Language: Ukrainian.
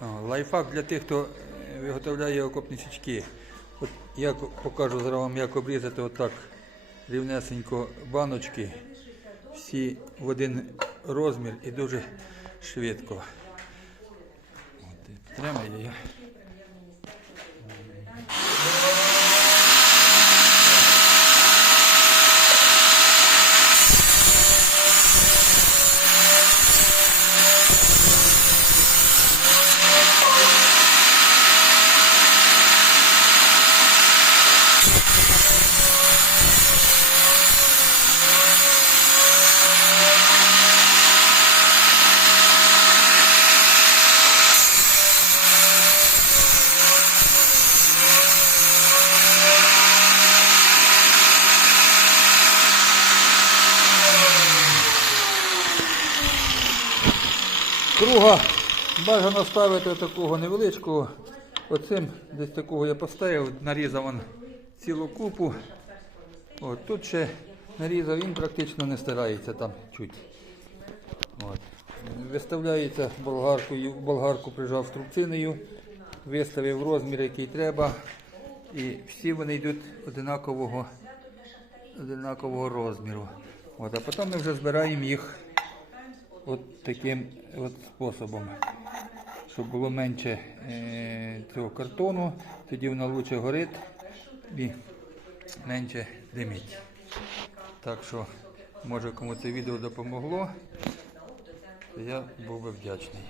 Лайфхак для тих, хто е, виготовляє окопні січки. От я покажу зараз вам, як обрізати отак рівнесенько баночки. Всі в один розмір і дуже швидко. От, і я. Круга бажано ставити такого невеличкого. Оцим десь такого я поставив, нарізав он цілу купу. От, тут ще нарізав, він практично не стирається там чуть. От. Виставляється болгаркою, болгарку прижав струбциною, виставив розмір, який треба. І всі вони йдуть одинакового, одинакового розміру. От, а потім ми вже збираємо їх от таким от способом, щоб було менше е, цього картону, тоді воно лучше горить і менше димить. Так що, може кому це відео допомогло, то я був би вдячний.